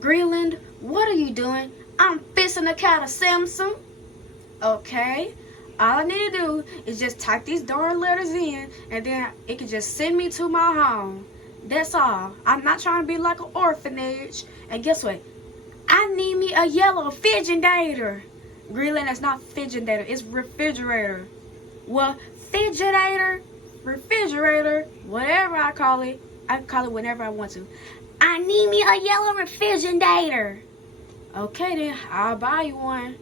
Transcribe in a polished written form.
Greenland, what are you doing? I'm fixing to count a Samsung. Okay. All I need to do is just type these darn letters in, and then it can just send me to my home. That's all. I'm not trying to be like an orphanage. And guess what? I need me a yellow fidgetator. Greenland, that's not fidgetator. It's refrigerator. Well, fidgetator, refrigerator, whatever I call it. I can call it whenever I want to. I need me a yellow refrigerator. Okay then, I'll buy you one.